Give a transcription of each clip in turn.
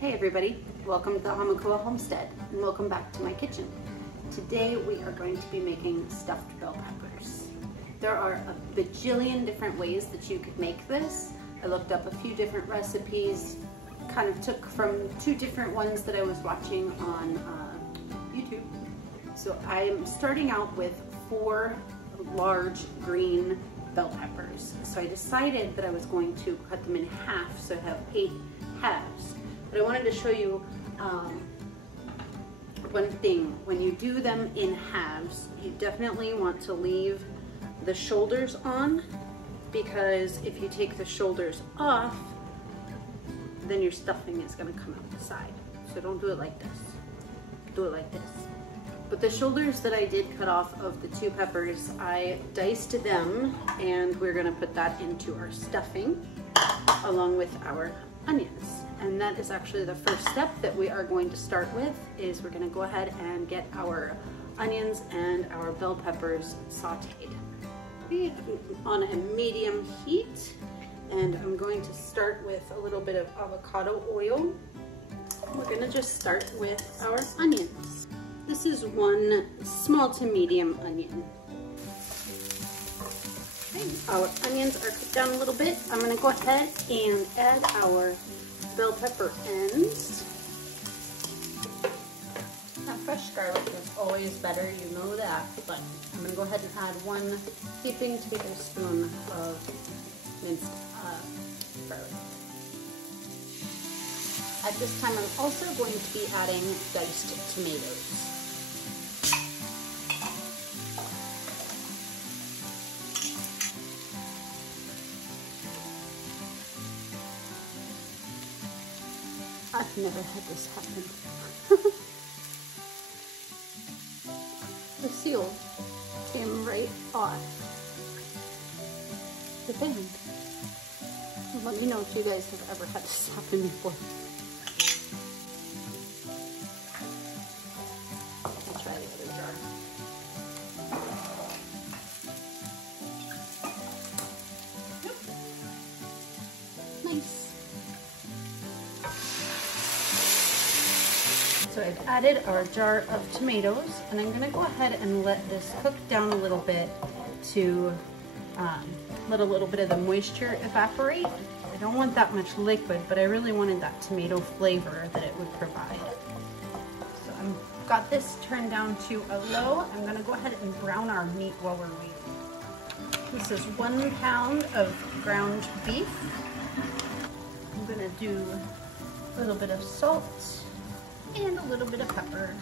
Hey everybody, welcome to the Hamakua Homestead and welcome back to my kitchen. Today we are going to be making stuffed bell peppers. There are a bajillion different ways that you could make this. I looked up a few different recipes, kind of took from two different ones that I was watching on YouTube. So I'm starting out with 4 large green bell peppers. So I decided that I was going to cut them in half, so I have 8 halves. But I wanted to show you one thing. When you do them in halves, you definitely want to leave the shoulders on, because if you take the shoulders off, then your stuffing is going to come out the side. So don't do it like this. Do it like this. But the shoulders that I did cut off of the 2 peppers, I diced them, and we're going to put that into our stuffing along with our onions. And that is actually the first step that we are going to start with, is we're going to go ahead and get our onions and our bell peppers sauteed on a medium heat. And I'm going to start with a little bit of avocado oil. We're going to just start with our onions. This is 1 small to medium onion. Okay, our onions are cooked down a little bit. I'm going to go ahead and add our bell pepper ends. Now, fresh garlic is always better, you know that, but I'm going to go ahead and add 1 heaping tablespoon of minced garlic. At this time, I'm also going to be adding diced tomatoes. I've never had this happen. The seal came right off the band. Let me know if you guys have ever had this happen before. I'll try the other jar. Yep. Nice. So I've added our jar of tomatoes, and I'm going to go ahead and let this cook down a little bit to let a little bit of the moisture evaporate. I don't want that much liquid, but I really wanted that tomato flavor that it would provide. So I've got this turned down to a low. I'm going to go ahead and brown our meat while we're waiting. This is 1 pound of ground beef. I'm going to do a little bit of salt and a little bit of pepper.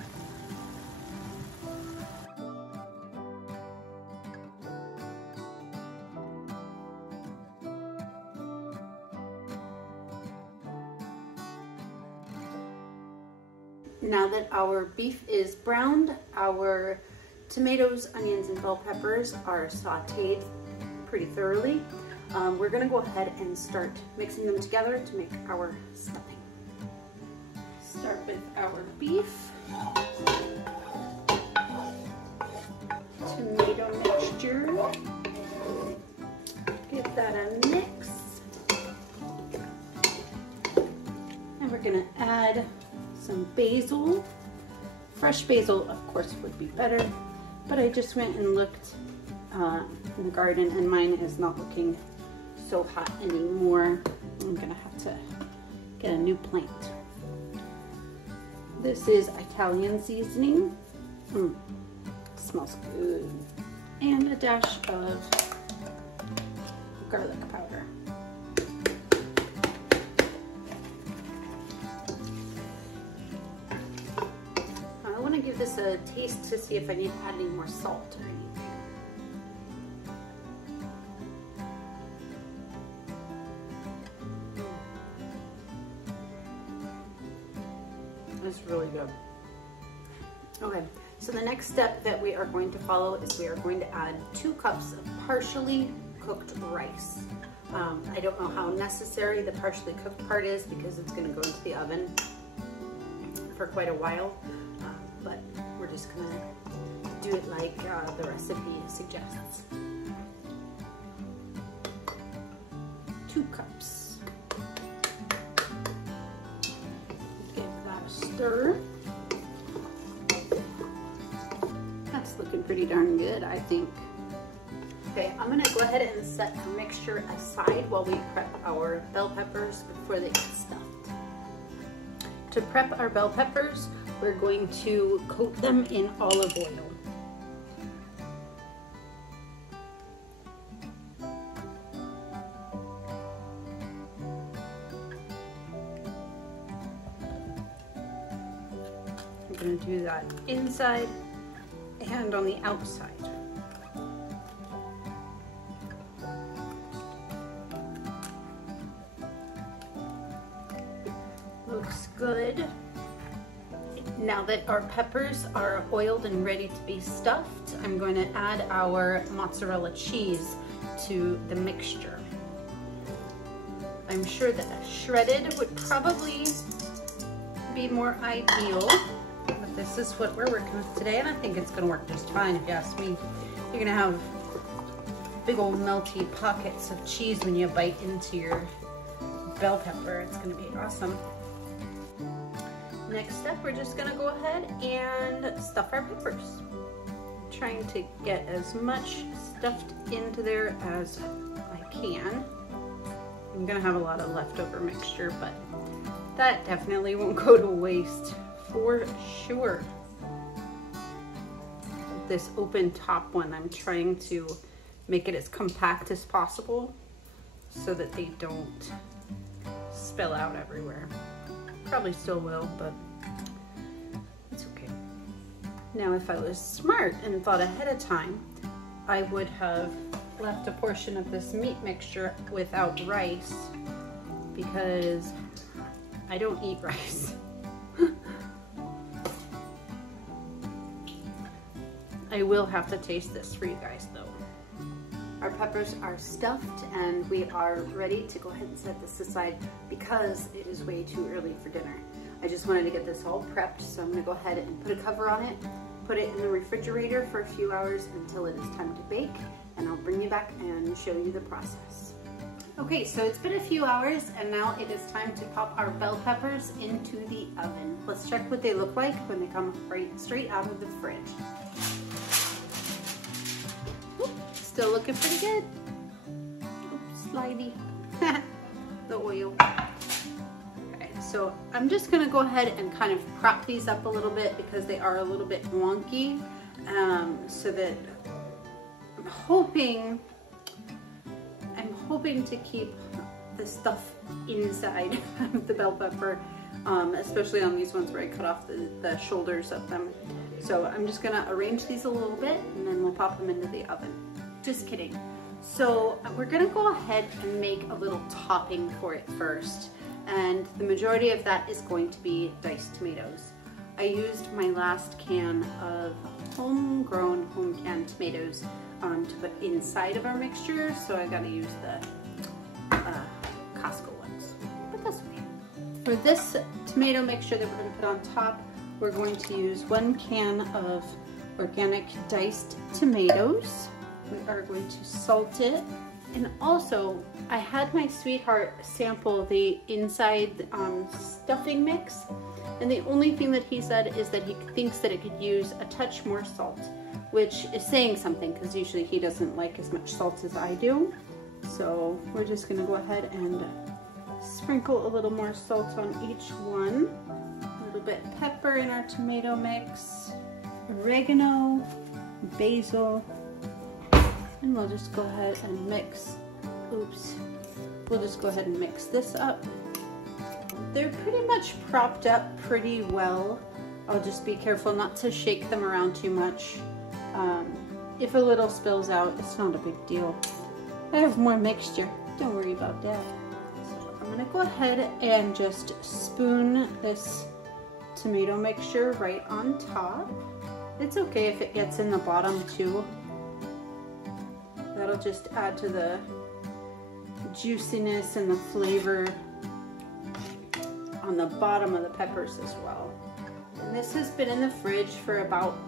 Now that our beef is browned, our tomatoes, onions, and bell peppers are sauteed pretty thoroughly. We're going to go ahead and start mixing them together to make our stuffing. Start with our beef, tomato mixture, give that a mix, and we're going to add some basil. Fresh basil, of course, would be better, but I just went and looked in the garden, and mine is not looking so hot anymore. I'm going to have to get a new plant. This is Italian seasoning. Smells good. And a dash of garlic powder. I want to give this a taste to see if I need to add any more salt or anything. It's really good. Okay, so the next step that we are going to follow is we are going to add 2 cups of partially cooked rice. I don't know how necessary the partially cooked part is, because it's going to go into the oven for quite a while, but we're just going to do it like the recipe suggests. 2 cups. stir. That's looking pretty darn good, I think. Okay, I'm gonna go ahead and set the mixture aside while we prep our bell peppers before they get stuffed. To prep our bell peppers, we're going to coat them in olive oil. I'm gonna do that inside and on the outside. Looks good. Now that our peppers are oiled and ready to be stuffed, I'm going to add our mozzarella cheese to the mixture. I'm sure that shredded would probably be more ideal, but this is what we're working with today, and I think it's going to work just fine if you ask me. You're going to have big old melty pockets of cheese when you bite into your bell pepper. It's going to be awesome. Next up, we're just gonna go ahead and stuff our peppers. I'm trying to get as much stuffed into there as I can. I'm gonna have a lot of leftover mixture, but that definitely won't go to waste for sure. This open top one, I'm trying to make it as compact as possible so that they don't spill out everywhere. Probably still will, but it's okay. Now, if I was smart and thought ahead of time, I would have left a portion of this meat mixture without rice because I don't eat rice. I will have to taste this for you guys though. Our peppers are stuffed and we are ready to go ahead and set this aside because it is way too early for dinner. I just wanted to get this all prepped, so I'm gonna go ahead and put a cover on it, put it in the refrigerator for a few hours until it is time to bake, and I'll bring you back and show you the process. Okay, so it's been a few hours and now it is time to pop our bell peppers into the oven. Let's check what they look like when they come straight out of the fridge. Still looking pretty good. Oops, slidey. The oil. Okay, so I'm just gonna go ahead and kind of prop these up a little bit because they are a little bit wonky. So that I'm hoping to keep the stuff inside of the bell pepper, especially on these ones where I cut off the shoulders of them. So I'm just gonna arrange these a little bit and then we'll pop them into the oven. Just kidding. So we're gonna go ahead and make a little topping for it first. And the majority of that is going to be diced tomatoes. I used my last can of homegrown, home canned tomatoes to put inside of our mixture. So I gotta use the Costco ones, but that's okay. For this tomato mixture that we're gonna put on top, we're going to use 1 can of organic diced tomatoes. We are going to salt it. And also, I had my sweetheart sample the inside stuffing mix. And the only thing that he said is that he thinks that it could use a touch more salt, which is saying something because usually he doesn't like as much salt as I do. So we're just gonna go ahead and sprinkle a little more salt on each one. A little bit of pepper in our tomato mix, oregano, basil, and we'll just go ahead and mix. Oops. We'll just go ahead and mix this up. They're pretty much propped up pretty well. I'll just be careful not to shake them around too much. If a little spills out, it's not a big deal. I have more mixture. Don't worry about that. So I'm gonna go ahead and just spoon this tomato mixture right on top. It's okay if it gets in the bottom too. That'll just add to the juiciness and the flavor on the bottom of the peppers as well. And this has been in the fridge for about,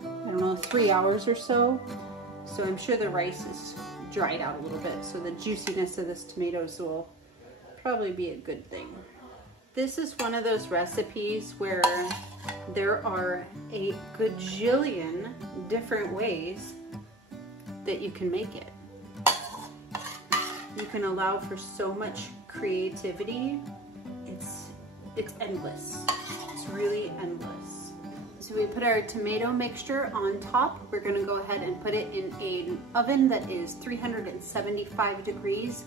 I don't know, 3 hours or so. So I'm sure the rice is dried out a little bit. So the juiciness of this tomatoes will probably be a good thing. This is one of those recipes where there are a gajillion different ways that you can make it. You can allow for so much creativity. It's endless. It's really endless. So we put our tomato mixture on top. We're gonna go ahead and put it in an oven that is 375 degrees,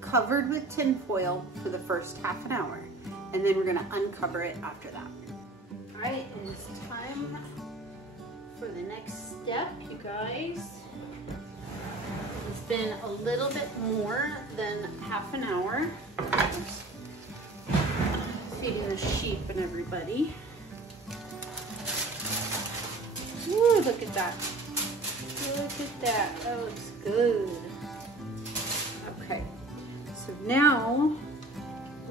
covered with tin foil for the first half an hour. And then we're gonna uncover it after that. All right, and it's time for the next step, you guys. It's been a little bit more than half an hour. Feeding the sheep and everybody. Ooh, look at that. Look at that. That looks good. Okay, so now,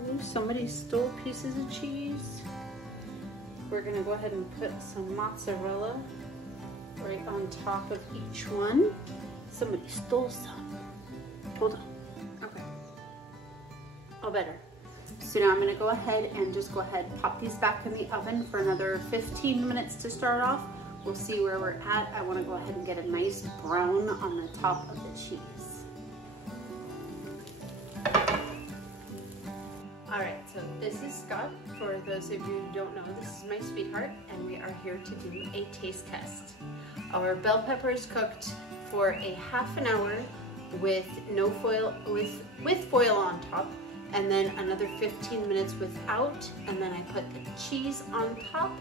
ooh, somebody stole pieces of cheese. We're gonna go ahead and put some mozzarella right on top of each one. Somebody stole some. Hold on. Okay. Oh, better. So now I'm gonna go ahead and pop these back in the oven for another 15 minutes to start off. We'll see where we're at. I wanna go ahead and get a nice brown on the top of the cheese. All right, so this is Scott. For those of you who don't know, this is my sweetheart, and we are here to do a taste test. Our bell peppers cooked for a half an hour with no foil, with foil on top, and then another 15 minutes without, and then I put the cheese on top,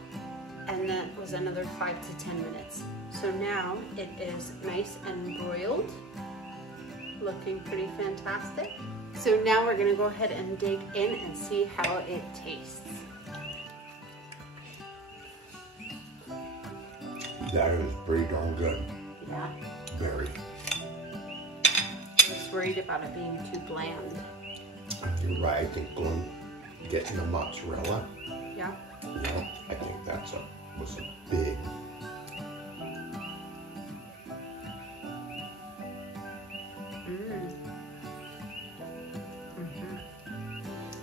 and that was another 5 to 10 minutes. So now it is nice and broiled, looking pretty fantastic. So now we're gonna go ahead and dig in and see how it tastes. That is pretty darn good. Yeah. Very. I was worried about it being too bland. You're right, I think getting the mozzarella. Yeah. Yeah, I think was a big.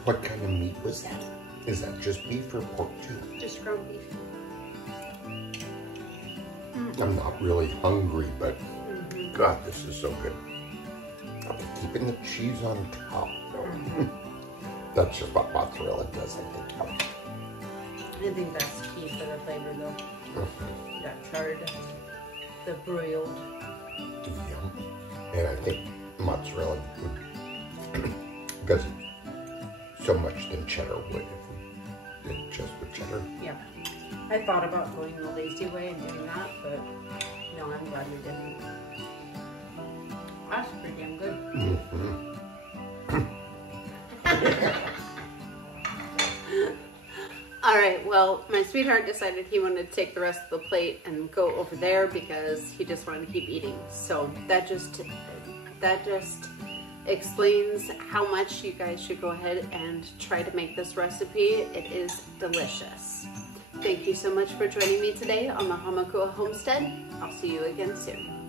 What kind of meat was that? Is that just beef or pork too? Just ground beef. I'm not really hungry, but God, this is so good. Okay, keeping the cheese on top though. That's just what mozzarella does, I think. I think that's key for the flavor though. That charred, the broiled. Yeah. And I think mozzarella would, because so much than cheddar would if we did just with cheddar. Yeah. I thought about going the lazy way and doing that, but no, I'm glad we didn't. That's pretty damn good. All right, well, my sweetheart decided he wanted to take the rest of the plate and go over there because he just wanted to keep eating. So that just explains how much you guys should go ahead and try to make this recipe. It is delicious. Thank you so much for joining me today on the Hamakua Homestead. I'll see you again soon.